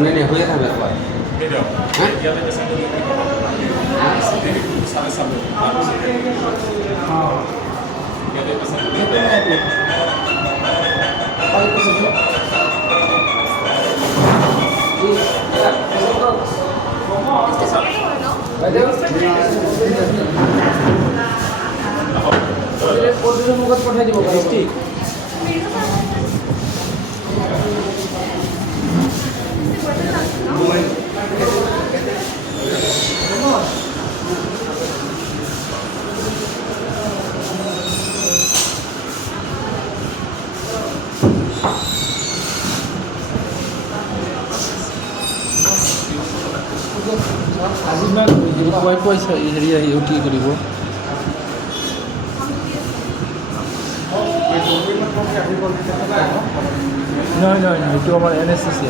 নেই হয়ে থাকবে একবাৰ মুখত পঠাই দিব ঠিক পয়সা হেৰি কি কৰিব নহয় নহয় এইটো আমাৰ NSCC